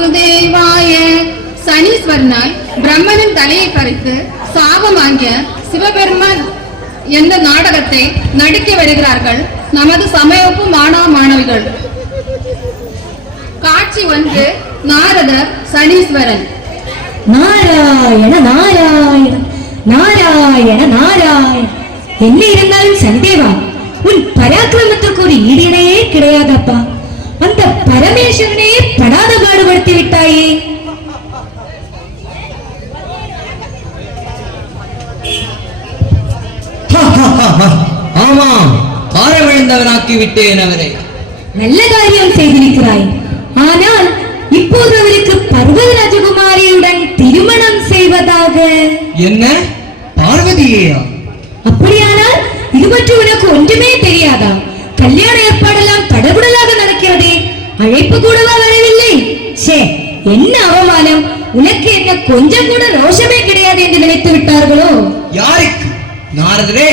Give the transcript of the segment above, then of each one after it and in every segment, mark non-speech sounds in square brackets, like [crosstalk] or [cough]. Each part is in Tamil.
வாசுதேவாய சனீஸ்வரனால் பிரம்மனின் தலையை பறித்து சாபம் வாங்கிய சிவபெருமான் என்ற நாடகத்தை நடிக்க வருகிறார்கள் நமது சமயப்பு மாணவ மாணவிகள். காட்சி ஒன்று நாரதர் சனீஸ்வரன். நாராயண நாராயண நாராயண நாராயண. என்ன இருந்தாலும் சனிதேவா உன் பராக்கிரமத்துக்கு ஒரு ஈடிணையே கிடையாதப்பா. அந்த பரமேஸ்வரனே படாத பாடுபடுத்தி விட்டாயே. ஆமாம் காரவிழுந்தவனாக்கி விட்டேன் அவரை. நல்ல காரியம் செய்திருக்கிறாய். ஆனால் இப்போது அவருக்கு பர்வத ராஜகுமாரியுடன் திருமணம் செய்வதாக. என்ன? பார்வதியேயா? அப்படியானால் இது பற்றி உனக்கு ஒன்றுமே தெரியாதா? கல்யாண ஏற்பாடெல்லாம் அழைப்பு கூடவா வரவில்லை? சே என்ன அவமானம்? உனக்கு என்ன கொஞ்சம் கூட ரோஷமே கிடையாது என்று நினைத்து விட்டார்களோ? யாருக்கு? நாரதரே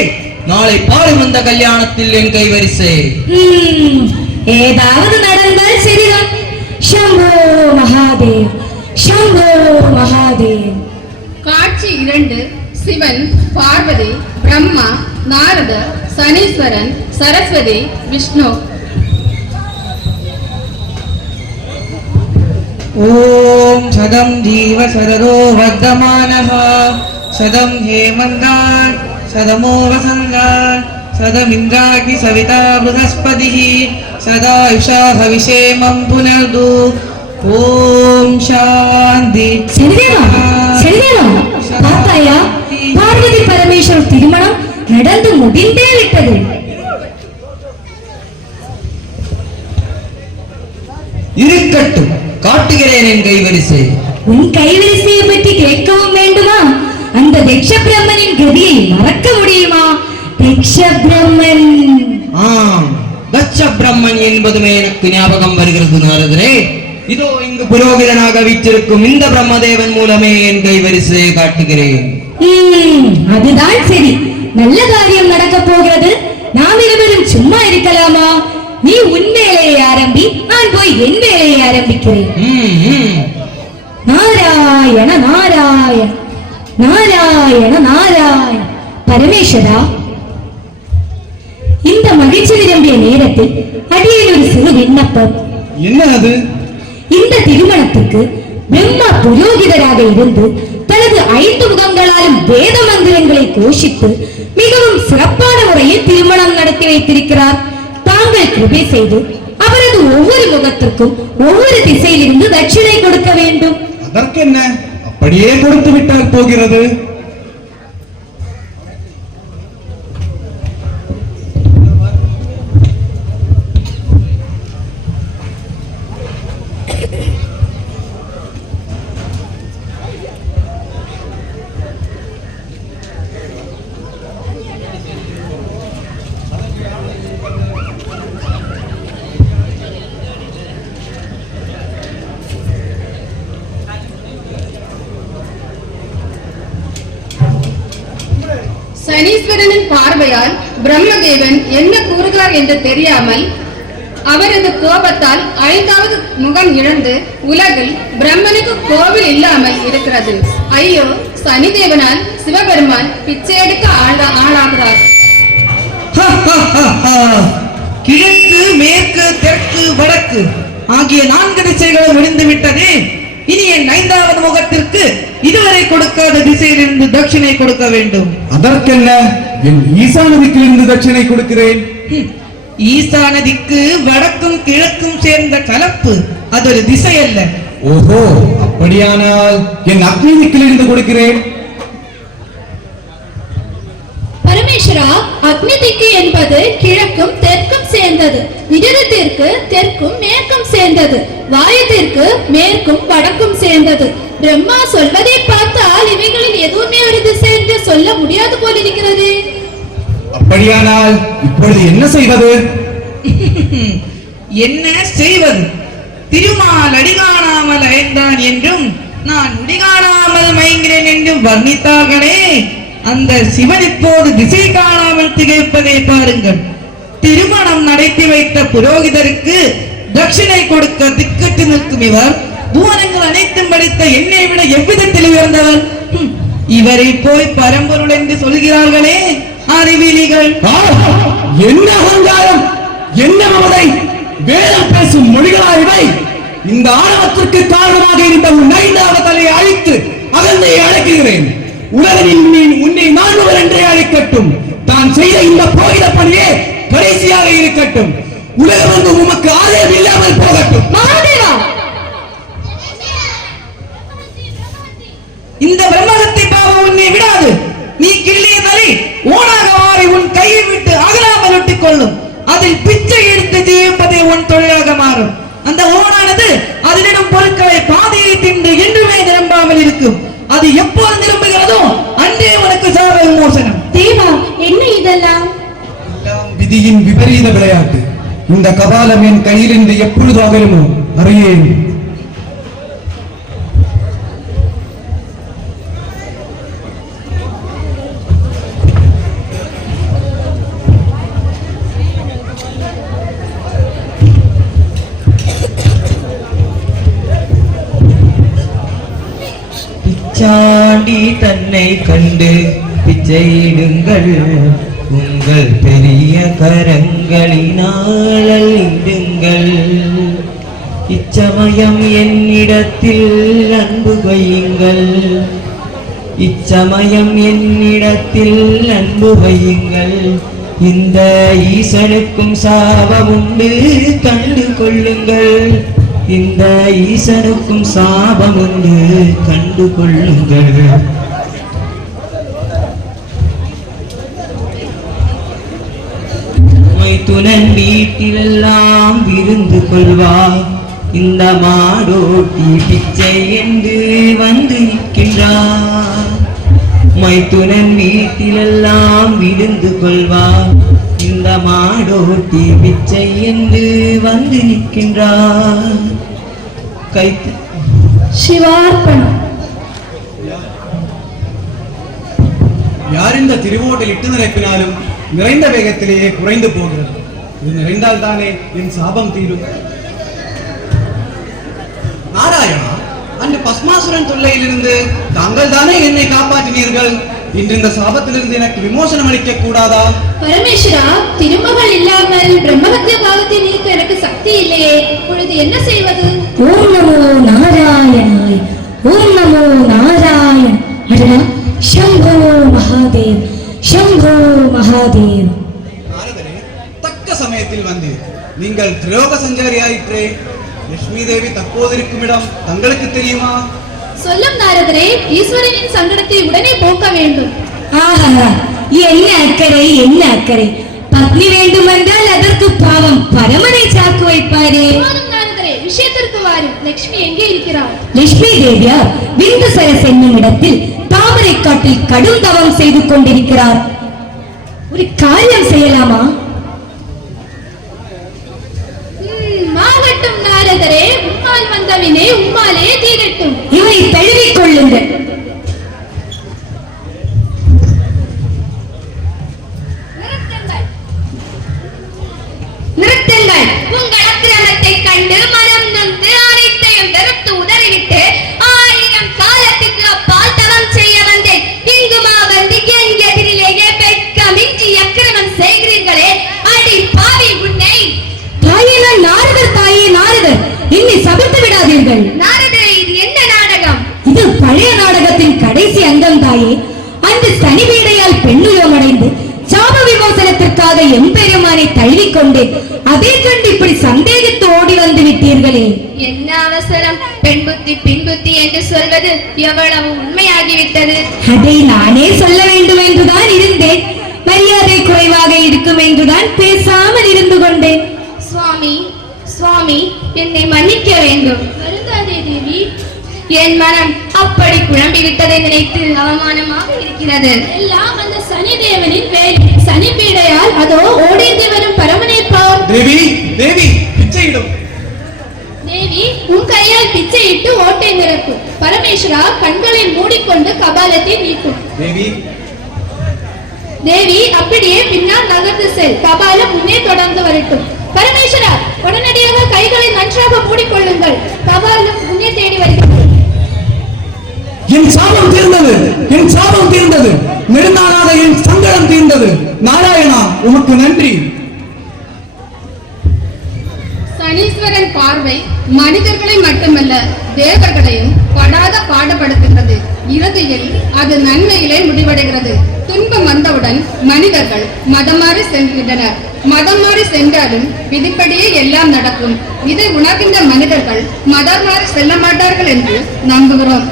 நாளை பாடும் அந்த கல்யாணத்தில் என் கைவரிசை. ம், ஏதாவது நடந்தால் சரிதான். சம்போ மகாதேவ் சம்போ மகாதேவ். காட்சி இரண்டு சிவன் பார்வதி பிரம்மா நாரதர் சனீஸ்வரன் சரஸ்வதி விஷ்ணு. ॐ सदं जीव शरदो वर्धमानः सदं हेमन्तान् सदमो वसन्तान् सदमिन्द्राग्नि सविता बृहस्पतिः सदायुषा हविषेमं पुनर्दु ॐ शान्ति சரிதேவா சரிதேவா பார்த்தாயா பார்வதி பரமேஸ்வர் திருமணம் நடந்து முடிந்தே விட்டது இருக்கட்டும் காட்டுகிறேன் என் கைவரிசை. உன் கைவரிசையை பற்றி கேட்கவும் வேண்டுமா? அந்த தக்ஷ பிரம்மனின் கதியை மறக்க முடியுமா? தக்ஷ பிரம்மன் ஆம் தட்ச பிரம்மன் என்பதுமே எனக்கு ஞாபகம் வருகிறது நாரதரே. இதோ இங்கு புரோகிதனாக வீற்றிருக்கும் இந்த பிரம்மதேவன் மூலமே என் கைவரிசையை காட்டுகிறேன். அதுதான் சரி. நல்ல காரியம் நடக்க போகிறது. நாம் இருவரும் சும்மா இருக்கலாமா? நீ உன் வேலையை ஆரம்பி நான் போய் என் வேலையை ஆரம்பிக்கிறேன். நாராயண நாராயண நாராயண நாராயண. பரமேஸ்வரா இந்த மகிழ்ச்சி நிரம்பிய நேரத்தில் அடியில் ஒரு சிறு விண்ணப்பம். என்ன அது இந்த திருமணத்துக்கு பிரம்மா புரோகிதராக இருந்து தனது ஐந்து முகங்களாலும் வேத மந்திரங்களை கோஷித்து மிகவும் சிறப்பான முறையில் திருமணம் நடத்தி வைத்திருக்கிறார். தாங்கள் கிருபை செய்து அவரது ஒவ்வொரு முகத்திற்கும் ஒவ்வொரு திசையிலிருந்து தட்சிணை கொடுக்க வேண்டும். அதற்கென்ன? அப்படியே கொடுத்து விட்டால் போகிறது. சனீஸ்வரனின் பார்வையால் பிரம்மதேவன் என்ன கூறுகிறார் என்று தெரியாமல் அவரது கோபத்தால் ஐந்தாவது முகம் இழந்து உலகில் பிரம்மனுக்கு கோவில் இல்லாமல் இருக்கிறது. ஐயோ சனிதேவனால் சிவபெருமான் பிச்சை எடுக்க ஆளா- ஆளாகிறார். கிழக்கு மேற்கு தெற்கு வடக்கு ஆகிய நான்கு திசைகளும் முடிந்து விட்டதே இனி என் ஐந்தாவது முகத்திற்கு இதுவரை கொடுக்காத திசையிலிருந்து தட்சிணை கொடுக்க வேண்டும். அதற்கென்ன? என் ஈசானதிக்கிலிருந்து தட்சிணை கொடுக்கிறேன். ஈசான திக்கு வடக்கும் கிழக்கும் சேர்ந்த கலப்பு அது ஒரு திசை அல்ல ஓஹோ அப்படியானால் என் அக்னி திக்கிலிருந்து கொடுக்கிறேன். பரமேஸ்வரா அக்னி திக்கு என்பது கிழக்கும் தெற்கும் சேர்ந்தது. இடதுத்திற்கு தெற்கும் மேற்கும் சேர்ந்தது. வாயத்திற்கு மேற்கும் வடக்கும் சேர்ந்தது. பிரம்மா சொல்வதை பார்த்தால் இவைகளில் எதுவுமே ஒரு திசை என்று சொல்ல முடியாது போலிருக்கிறது. அப்படியானால் இப்பொழுது என்ன செய்வது? [laughs] என்ன செய்வது? திருமால் அடிகாணாமல் அடைந்தான் என்றும் நான் முடிகாணாமல் மயங்கிறேன் என்றும் வர்ணித்தார்களே. அந்த சிவன் இப்போது திசை காணாமல் திகைப்பதை பாருங்கள். திருமணம் நடத்தி வைத்த புரோகிதருக்கு தட்சிணை கொடுக்க திக்கட்டு நிற்கும் இவர். புவனங்கள் அனைத்தும் படித்த என்னை விட எவ்விதத்தில் உயர்ந்தவர்? இவரை போய் பரம்பொருள் என்று சொல்கிறார்களே அறிவிலிகள். என்ன அகங்காரம்? என்ன மமதை? வேதம் பேசும் மொழிகளா இவை. இந்த ஆணவத்திற்கு காரணமாக இருந்த உன் ஐந்தாவது தலையை அழித்து அகந்தையை அழைக்கிறேன் உலகின் உன்னை நான்முவர் என்றே அழைக்கட்டும். தான் செய்த இந்த போகிற பணியே கடைசியாக இருக்கட்டும். உலகம் வந்து உமக்கு ஆதரவு இல்லாமல் போகட்டும். இந்த பிரம்மகத்தை பாவம் உன்னை விடாது. விதியின் விளையாட்டு. இந்த கபாலம் என் கையில் இன்று எப்பொழுது அகலுமோ அறியேன் பிச்சாண்டி தன்னை கண்டு பிச்சையிடுங்கள் உங்கள் பெரிய கரங்களினால் இடுங்கள் இச்சமயம் என்னிடத்தில் அன்பு வையுங்கள். இச்சமயம் என்னிடத்தில் அன்பு வையுங்கள். இந்த ஈசனுக்கும் சாபம் உண்டு கண்டு கொள்ளுங்கள். இந்த ஈசனுக்கும் சாபம் உண்டு கண்டு கொள்ளுங்கள். மைத்துனன் வீட்டிலெல்லாம் விருந்து கொள்வார் இந்த மாடோட்டி பிச்சை என்று வந்து நிற்கின்றார். மைத்துனன் வீட்டிலெல்லாம் விருந்து கொள்வார். இந்த மாடோட்டி பிச்சை என்று வந்து நிற்கின்றார். கைத்து. சிவார்ப்பணம். யார் இந்த திருவோட்டில் இட்டு நிரப்பினாலும் நிறைந்த வேகத்திலேயே குறைந்து போகிறது. இது நிறைந்தால் தானே என் சாபம் தீரும். நாராயணா அன்று பஸ்மாசுரன் தொல்லையிலிருந்து தாங்கள் தானே என்னை காப்பாற்றினீர்கள்? இன்று இந்த சாபத்திலிருந்து எனக்கு விமோசனம் அளிக்க கூடாதா? பரமேஸ்வரா திருமகள் இல்லாமல் பிரம்மஹத்திய பாவத்தை நீக்க எனக்கு சக்தி இல்லையே. இப்பொழுது என்ன செய்வது? ஓம் நமோ நாராயணாய் ஓம் நமோ நாராயண் அடடா சம்போ மகாதேவ். சம்போ மகாதேவ் தக்க சமயத்தில் வந்து நீங்கள் திரோக சஞ்சாரி ஆயிற்றே லட்சுமி தேவி தற்போது இருக்கும் இடம் தங்களுக்கு தெரியுமா சொல்லும் நாரதரே ஈஸ்வரனின் சங்கடத்தை உடனே போக்க வேண்டும். ஆஹா என்ன அக்கறை என்ன அக்கறை? பத்னி வேண்டுமென்றால் அதற்கு பாவம் பரமனை சாக்கு வைப்பாரே. விஷயத்திற்கு வாரும் லட்சுமி எங்கே இருக்கிறார் லட்சுமி தேவியார் விந்துசரஸ் என்னும் இடத்தில் தாமரை காட்டில் கடும் தவம் செய்து கொண்டிருக்கிறார். ஒரு காரியம் செய்யலாமா? ம், ஆகட்டும் நாரதரே உம்மால் வந்தவினை உம்மாலே தீரட்டும். இவரை தழுவிக் கொள்ளுங்கள். தழுவிக்கொண்டு அதை கண்டு இப்படி சந்தேகித்து ஓடி வந்து விட்டீர்களே. என்ன அவசரம்? பெண் புத்தி பின் புத்தி என்று சொல்வது எவ்வளவு உண்மையாகிவிட்டது. அதை நானே சொல்ல வேண்டும் என்றுதான் இருந்தேன். மரியாதை குறைவாக இருக்கும் என்றுதான் பேசாமல் இருந்து கொண்டேன். சுவாமி சுவாமி என்னை மன்னிக்க வேண்டும். வருந்தாதே தேவி. என் மனம் அப்படி குழம்பி விட்டதை நினைத்து அவமானமாக இருக்கிறது. எல்லாம் அந்த சனி தேவனின் வேலை சனி பீடையால் அதோ ஓடிந்து வரும் பரமனை பார் தேவி தேவி பிச்சையிடும். தேவி உன் கையால் பிச்சையிட்டு ஓட்டை நிரப்பும். பரமேஸ்வரா கண்களை மூடிக்கொண்டு கபாலத்தை நீக்கும். தேவி. தேவி அப்படியே பின்னால் நகர்ந்து செல். கபாலம் முன்னே தொடர்ந்து வரட்டும். பரமேஸ்வரா உடனடியாக கைகளை நன்றாக மூடிக்கொள்ளுங்கள். கபாலம் முன்னே என் சாபம் தீர்ந்தது என் சாபம் தீர்ந்தது. நெடுநாளாக என் சங்கடம் தீர்ந்தது. நாராயணா உமக்கு நன்றி. சனீஸ்வரன் பார்வை மனிதர்களை மட்டுமல்ல தேவர்களையும் படாத பாடுபடுத்துகிறது. இறுதியில் அது நன்மையிலே முடிவடைகிறது. துன்பம் வந்தவுடன் மனிதர்கள் மதம் மாறி செல்கின்றனர் மதம் மாறி சென்றாலும் விதிப்படியே எல்லாம் நடக்கும். இதை உணர்கின்ற மனிதர்கள் மதம் மாறி செல்ல மாட்டார்கள் என்று நம்புகிறோம்.